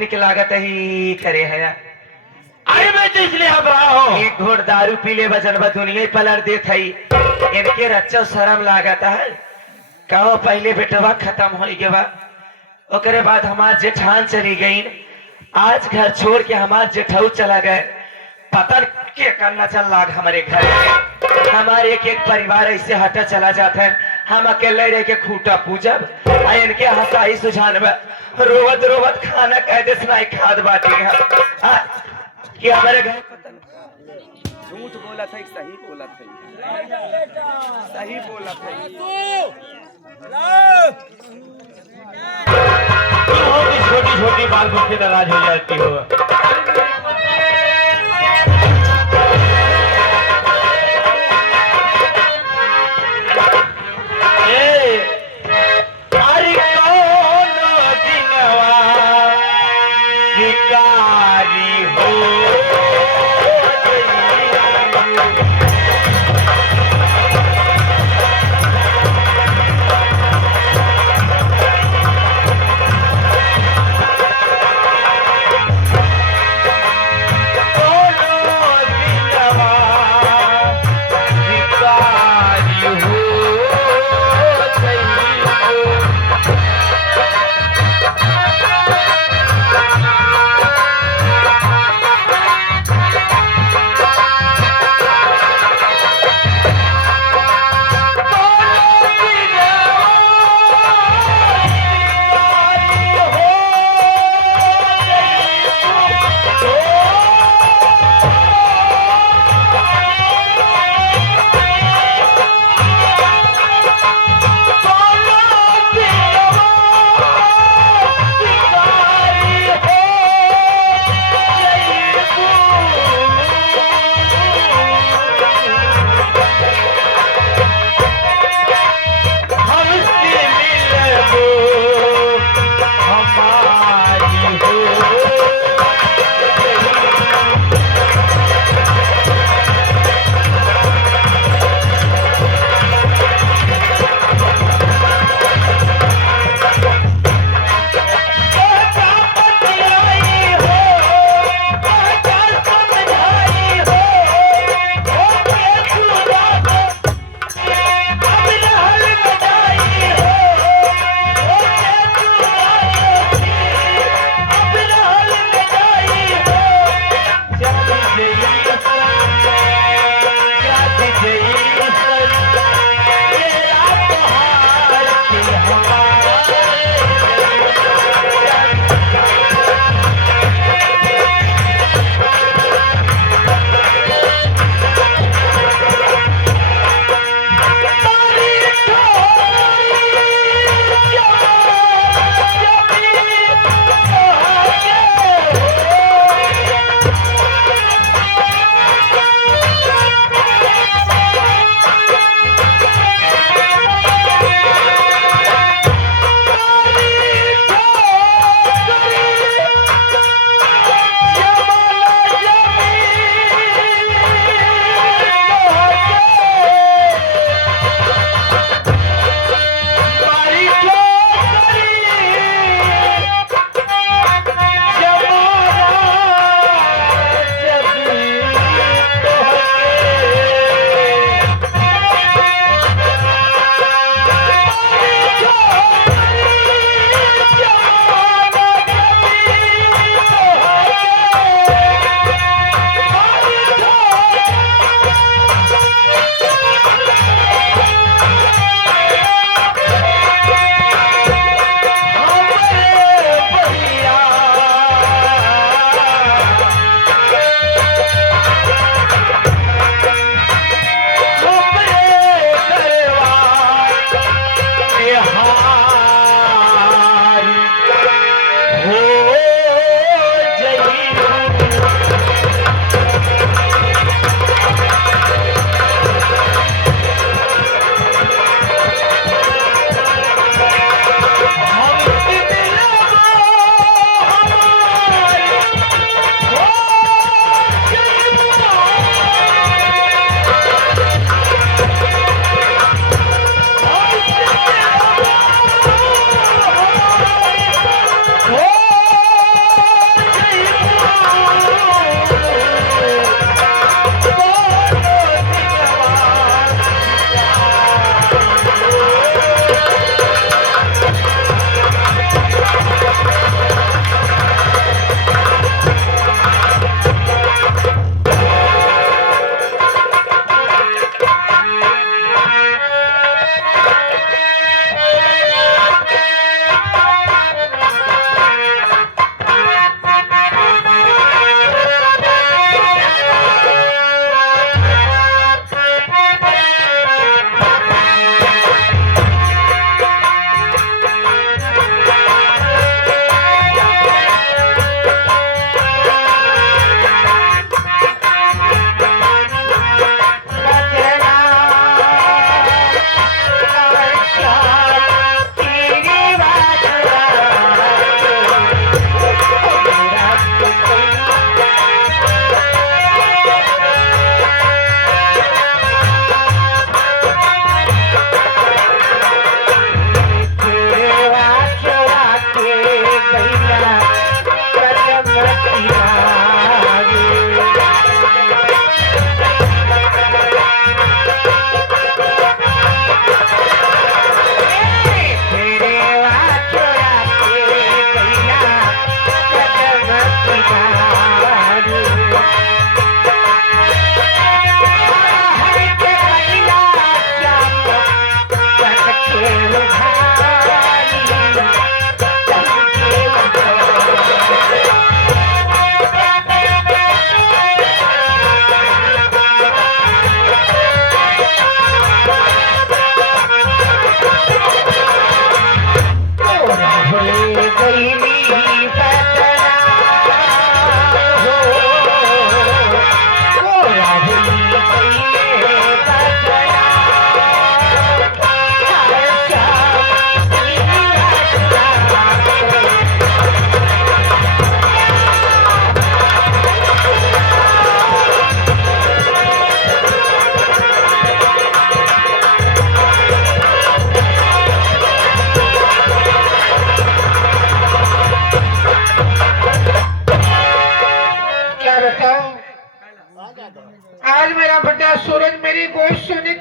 निक लागत ही करे है। अरे मैं तो इसलिए हंस रहा हूँ। एक घोट दारू पी ले बजन दुनिया पलट देत है। इनके रच्चा शर्म लागत है। कहो पहले बेटवा खत्म हो गया, ओकरे बाद हमार जेठान चली गई। आज घर छोड़ के हमार जेठाऊ चला गए। पता के करना चल लाग हमारे घर में। हमारे एक एक परिवार ऐसे हटा चला जाता है। हम अकेले रह के खूटा पूजब आ इनके हंसाई सुझान में रोवत रोवत खाना कह दे सुनाई खाद बाटी है कि हमारे घर झूठ बोला था सही बोला था, सही बोला था। छोटी छोटी बात मुझसे नाराज हो जाती हो।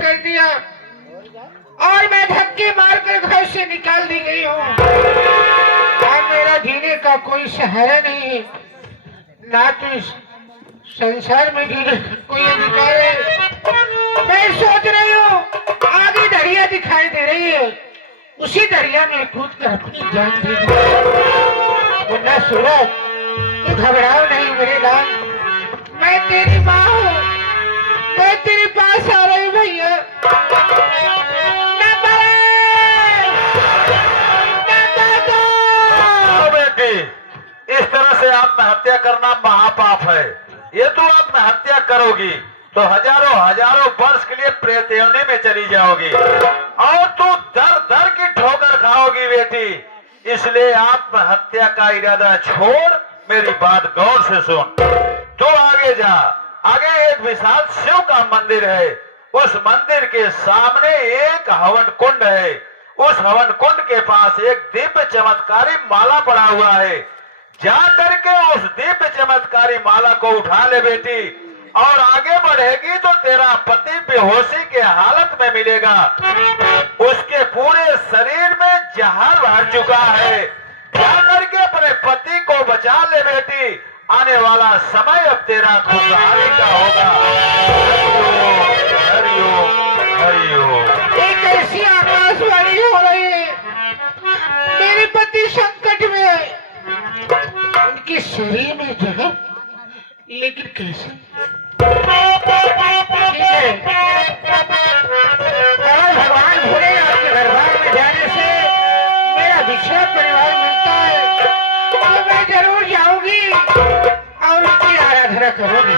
कर दिया और मैं धक्के मारकर घर से निकाल दी गई हूँ। अब मेरा जीने का कोई सहारा नहीं है, ना तो इस संसार में जीने का कोई अधिकार है। मैं सोच रही हूँ आगे दरिया दिखाई दे रही है, उसी दरिया में कूद कर अपनी जान दे दूं। मुन्ना सूरज, तू घबराओ नहीं मेरे लाल, मैं तेरी माँ हूँ, मैं तेरे पास आ रही भैया। बेटी, इस तरह से आत्महत्या करना महापाप है। ये तो आत्महत्या करोगी तो हजारों हजारों वर्ष के लिए प्रेतयोनि में चली जाओगी और तू दर दर की ठोकर खाओगी बेटी। इसलिए आत्महत्या का इरादा छोड़, मेरी बात गौर से सुन। तू आगे जा, आगे एक विशाल शिव का मंदिर है, उस मंदिर के सामने एक हवन कुंड है। उस हवन कुंड के पास एक दिव्य चमत्कारी माला पड़ा हुआ है। जा करके उस दिव्य चमत्कारी माला को उठा ले बेटी, और आगे बढ़ेगी तो तेरा पति बेहोशी के हालत में मिलेगा। उसके पूरे शरीर में जहर भर चुका है। जा करके अपने पति को बचा ले बेटी, आने वाला समय अब तेरा खुशहाली का होगा। हरिओम, हरिओम। एक ऐसी आकाशवाणी हो रही है, मेरे पति संकट में है, उनके शरीर में जगह, लेकिन कैसे? अगर भगवान भोले आपके दरबार में जाने से मेरा विछड़ा परिवार मिलता है तो मैं जरूर जाऊंगी और उनकी आराधना करूंगी।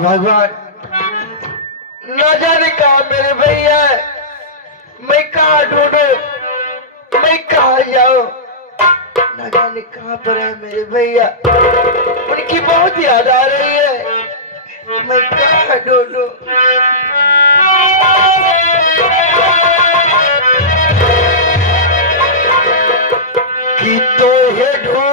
भगवान, न जाने कहा मेरे भैया, मैं कहा ढूंढू, मैं कहा जाऊं, न जाने कहां पर है मेरे भैया। उनकी बहुत याद आ रही है, मैं कहा ढूंढू। कि तो ये ढूंढ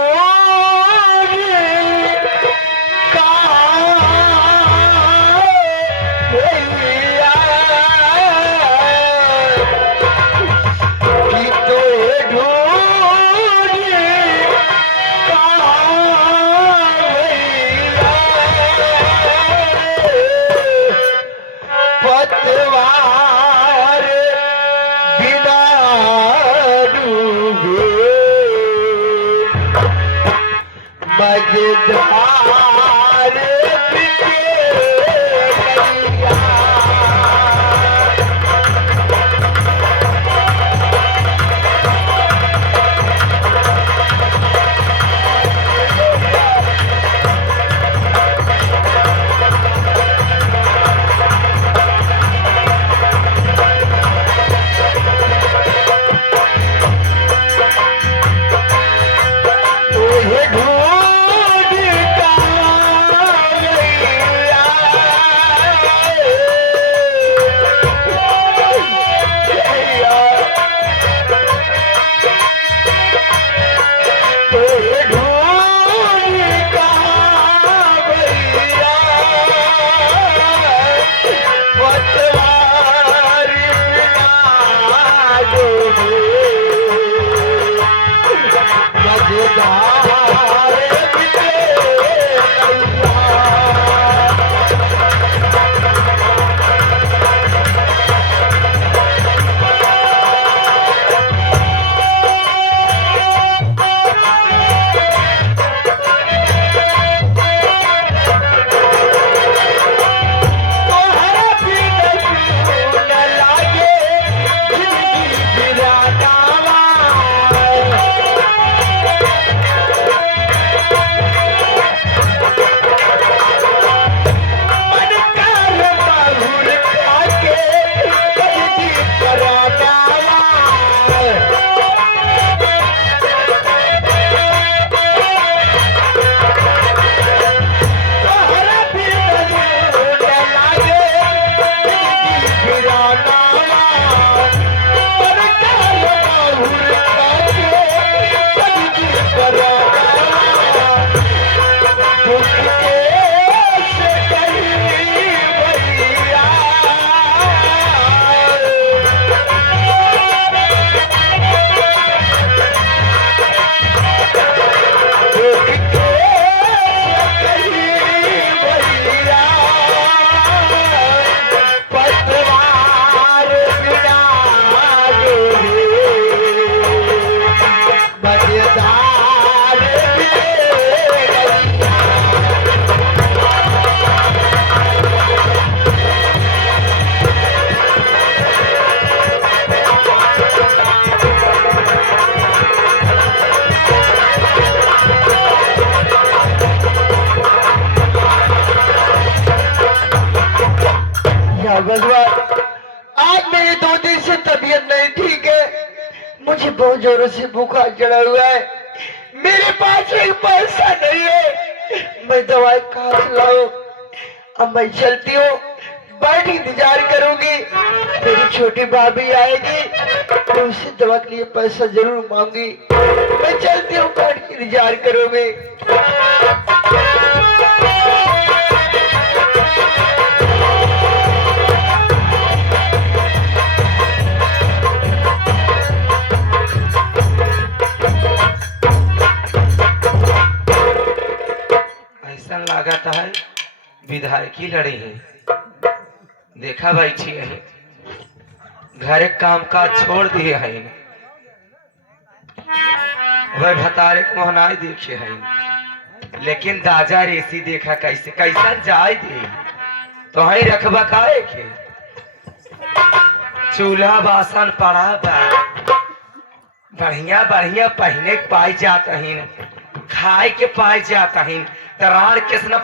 भगवान, आज मेरी 2 दिन से तबीयत नहीं ठीक है। मुझे बहुत जोरों से बुखार चढ़ा हुआ है। मेरे पास एक पैसा नहीं है, मैं दवाई कहाँ से लाऊं? अब मैं चलती हूँ, बैठ इंतजार करूंगी। मेरी छोटी भाभी आएगी तो उससे दवा के लिए पैसा जरूर मांगी। मैं चलती हूँ, बैठ के इंतजार करूंगी। ऐसा लागत है विधायकी लड़ी है। देखा बैठी है, घरे काम काज छोड़ दिए है। वह भतारे को मोहनाई देखे है, लेकिन दाजा रेसी देखा कैसे कैसा जाए दे तो ही रखबा काहे के। चूल्हा बासन पड़ा बा, बढ़िया बढ़िया पहने के पाई जात ही, खाए के पाई जात ही, तरार किसने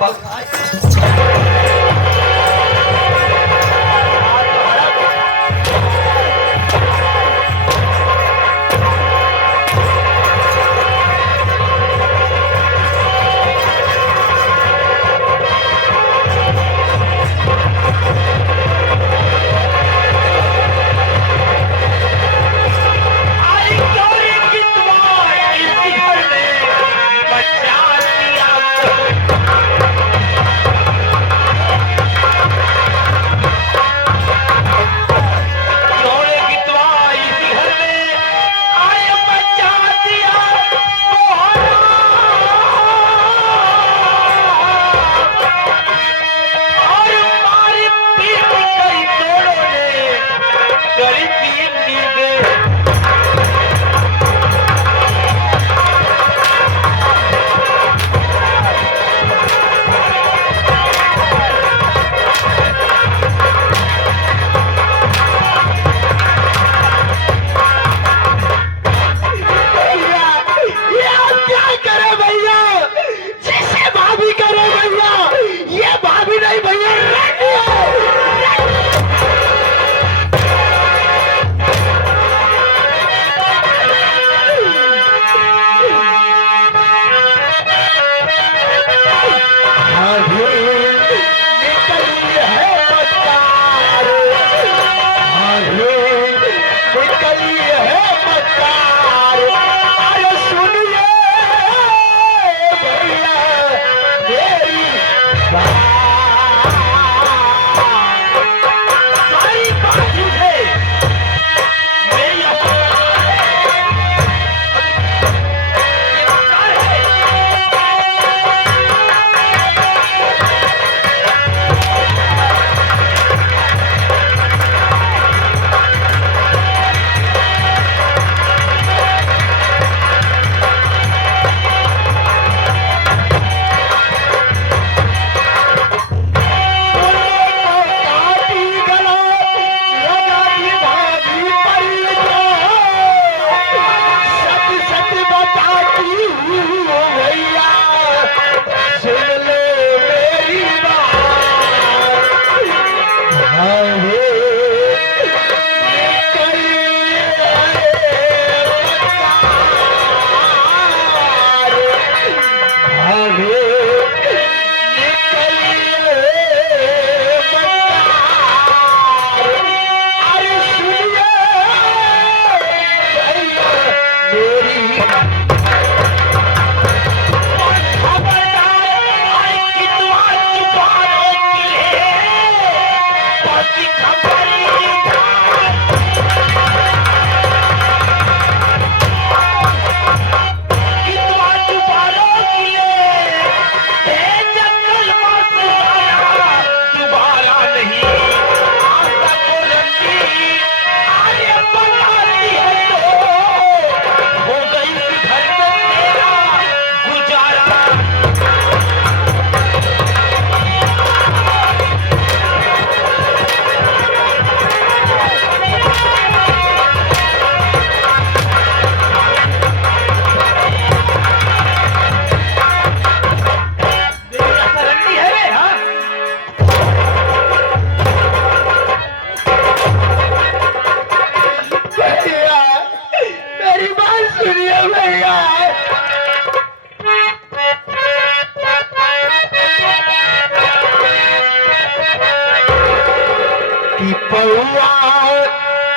पौआ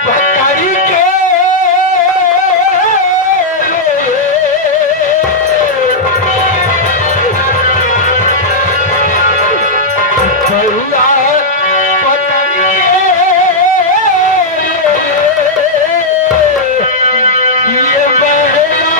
पकड़ के पौआ पकड़ के ये बहना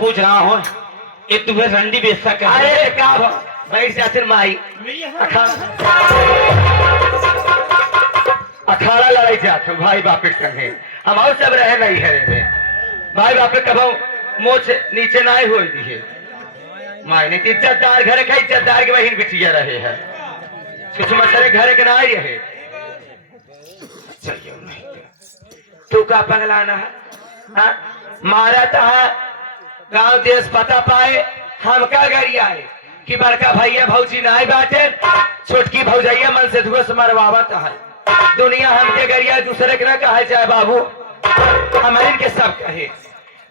पूछ रहा हूँ ये तुम्हें रंडी बेचता कर अरे क्या बैठ जाते माई अखाड़ा लड़ाई जाते भाई बाप के संगे हमारे सब रहे नहीं है भाई बाप कबो मोच नीचे ना हो दिए माई ने इज्जतदार घर का इज्जतदार के बहन बिटिया रहे है कुछ मसरे घर के ना ही रहे तू का पगलाना है मारा था गांव देश पता पाए हम का गरिया है कि बड़का भैया भौजी ना बाटे छोटकी भौजैया मन से धुआं से मरवावत है दुनिया हमके गरिया दूसरे के ना कहे चाहे बाबू हमारे के सब कहे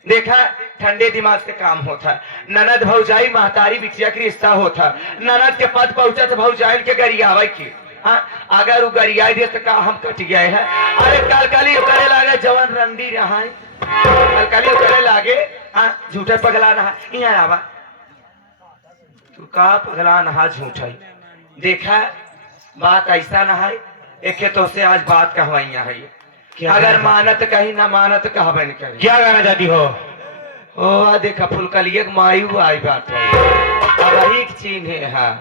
देखा ठंडे दिमाग से काम होता ननद भौजाई महतारी बिटिया के रिश्ता होता ननद के पद पहुंचा तो भौजाई के गरियावे की अगर वो गरिया दे तो का हम कट गए हैं अरे कलकली करे लागे जवन रंडी रहा कलकली करे लागे झूठे पगला नहा यहाँ आवा तू का पगला नहा झूठा देखा बात ऐसा ना है एक तो से आज बात कहवाइया है अगर मानत कहीं ना मानत कहबे नहीं करे क्या कहना चाहती हो ओ देखा फुलकलिए मायू आई बात अब एक चीज है हाँ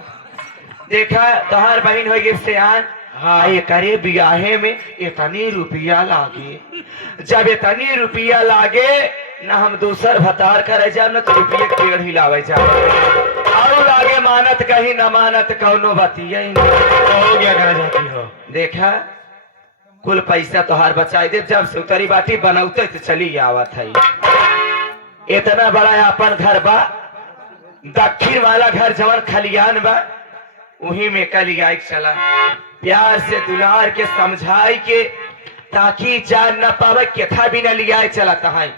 देखा तोहार बहन हो गई सियान हाँ ये करे बियाहे में इतनी रुपया लागे जब इतनी रुपया लागे ना हम दूसर भतार करे जाए ना तो रुपये पेड़ हिलावे जाए और लागे मानत कहीं ना मानत कौनो बतिया तो क्या कहना चाहती हो देखा कुल पैसा तोहार बचाई दे जब से उतरी बाटी बनौते तो चली आवत है इतना बड़ा अपन घर बा दक्षिण वाला घर जवन खलियान बा वही में कल आई चला प्यार से दुलार के समझाई के ताकि जान न पावे कथा भी न लिया चला तहाई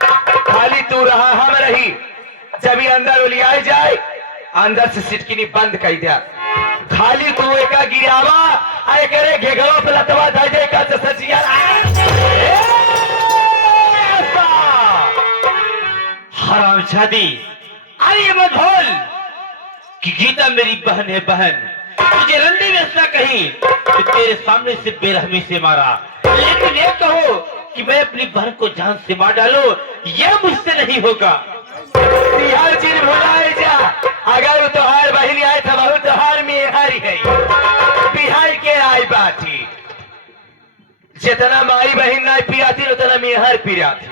खाली तू रहा हम रही जब ही अंदर लिया जाए अंदर से सिटकिनी बंद कर दिया खाली तू एक गिरावा आए करे घेघरो पे लतवा धा जाए का सचिया हरामजादी, अरे मत भूल कि गीता मेरी बहन है बहन। तुझे रंडी में ऐसा कही कि तेरे सामने से बेरहमी से मारा, लेकिन ये कहो कि मैं अपनी बहन को जान से मार डालो, यह मुझसे नहीं होगा। बिहार चीज भुलाए जा अगर तोहार बहन आए था बहुत तोहार में हारी है बिहार के आई बाती जितना माई बहन नहीं पियाती उतना मेहर पियाती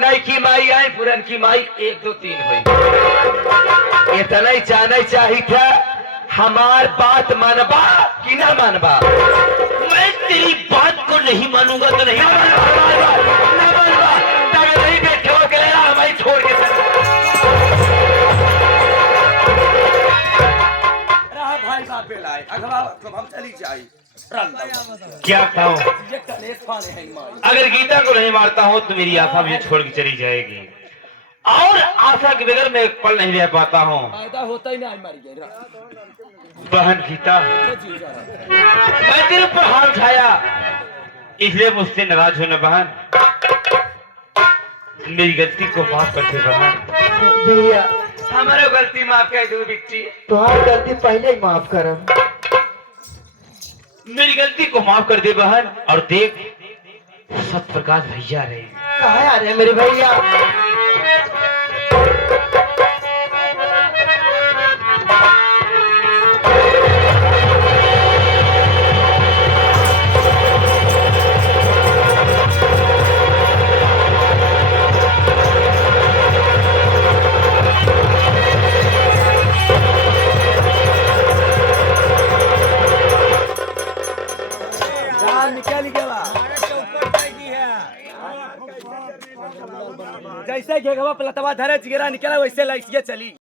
नहीं की माई आई पुरन की माई 1 2 3 हुई इतना ही जाना चाहिए था हमार बात मानबा कि ना मानबा। मैं तेरी बात को नहीं मानूंगा तो नहीं मानबा नहीं बैठे हो के हमारी छोड़ के भाई साहब बेलाए अगवा हम चली जाई क्या कहूँ, अगर गीता को नहीं मारता हूँ तो मेरी आशा मुझे छोड़ के चली जाएगी और आशा के बगैर मैं एक पल नहीं रह पाता हूँ। फायदा होता ही नहीं मर बहन गीता, मैं तेरे ऊपर हाथ उठाया इसलिए मुझसे नाराज होना बहन, मेरी गलती को माफ कर दे बहन। भैया हमारा गलती माफ कर दो बिट्टी तुम्हारी गलती पहले ही माफ करो मेरी गलती को माफ कर दे बहन। और देख सतप्रकाश भैया रहे कहाँ आ रहे हैं मेरे भैया निकल गया जैसे घेघवा पलटवा धरे चिगरा निकला वैसे लाइसिया चली।